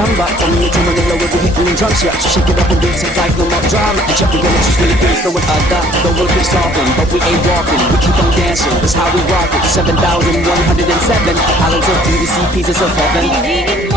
chamba. From here to Manila, we'll be hitting the drums, yeah. So shake it up and do some life, no more drama. And check the gonna just really things, no one other. The world keeps talking, but we ain't walking. We keep on dancing, that's how we rock it. 7,107 islands of DVC, pieces of heaven.